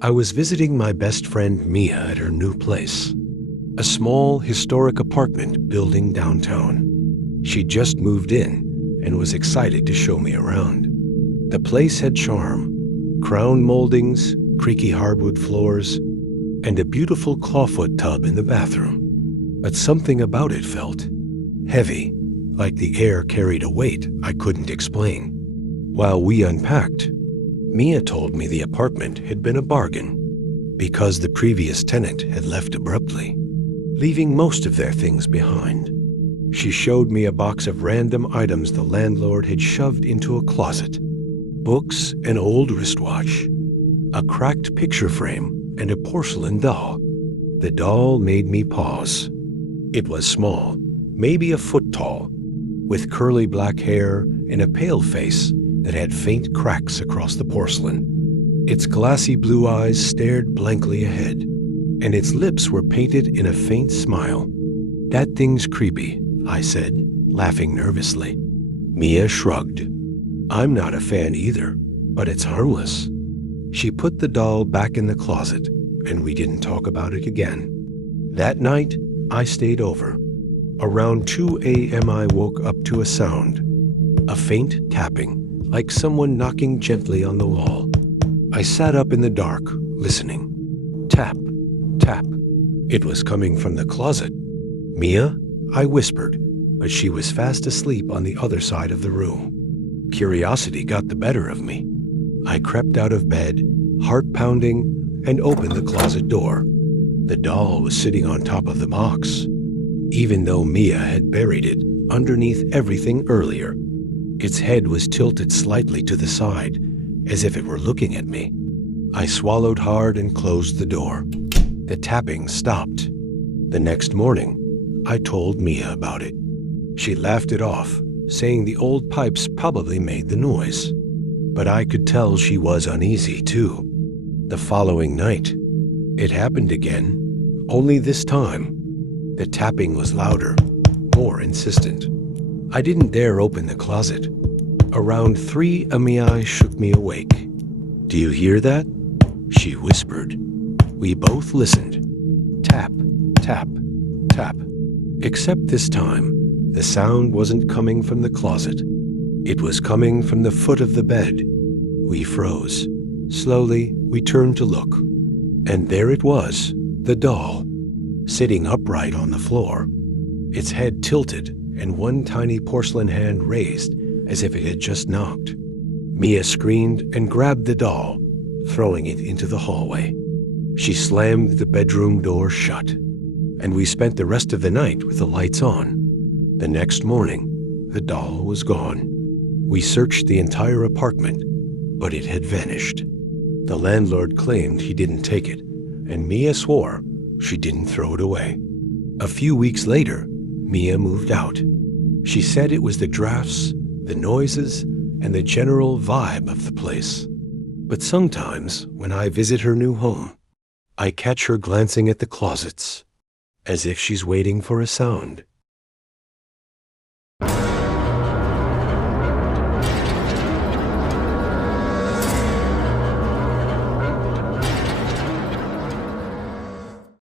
I was visiting my best friend Mia at her new place, a small historic apartment building downtown. She'd just moved in and was excited to show me around. The place had charm, crown moldings, creaky hardwood floors, and a beautiful clawfoot tub in the bathroom. But something about it felt heavy, like the air carried a weight I couldn't explain. While we unpacked, Mia told me the apartment had been a bargain because the previous tenant had left abruptly, leaving most of their things behind. She showed me a box of random items the landlord had shoved into a closet: books, an old wristwatch, a cracked picture frame, and a porcelain doll. The doll made me pause. It was small, maybe a foot tall, with curly black hair and a pale face that had faint cracks across the porcelain. Its glassy blue eyes stared blankly ahead, and its lips were painted in a faint smile. "That thing's creepy," I said, laughing nervously. Mia shrugged. "I'm not a fan either, but it's harmless." She put the doll back in the closet, and we didn't talk about it again. That night, I stayed over. Around 2 a.m. I woke up to a sound, a faint tapping, like someone knocking gently on the wall. I sat up in the dark, listening. Tap, tap. It was coming from the closet. "Mia?" I whispered, but she was fast asleep on the other side of the room. Curiosity got the better of me. I crept out of bed, heart pounding, and opened the closet door. The doll was sitting on top of the box, even though Mia had buried it underneath everything earlier. Its head was tilted slightly to the side, as if it were looking at me. I swallowed hard and closed the door. The tapping stopped. The next morning, I told Mia about it. She laughed it off, saying the old pipes probably made the noise. But I could tell she was uneasy, too. The following night, it happened again, only this time, the tapping was louder, more insistent. I didn't dare open the closet. Around 3 Mia shook me awake. "Do you hear that?" she whispered. We both listened. Tap, tap, tap. Except this time, the sound wasn't coming from the closet. It was coming from the foot of the bed. We froze. Slowly, we turned to look. And there it was, the doll, sitting upright on the floor, its head tilted and one tiny porcelain hand raised as if it had just knocked. Mia screamed and grabbed the doll, throwing it into the hallway. She slammed the bedroom door shut, and we spent the rest of the night with the lights on. The next morning, the doll was gone. We searched the entire apartment, but it had vanished. The landlord claimed he didn't take it, and Mia swore she didn't throw it away. A few weeks later, Mia moved out. She said it was the drafts, the noises, and the general vibe of the place. But sometimes, when I visit her new home, I catch her glancing at the closets, as if she's waiting for a sound.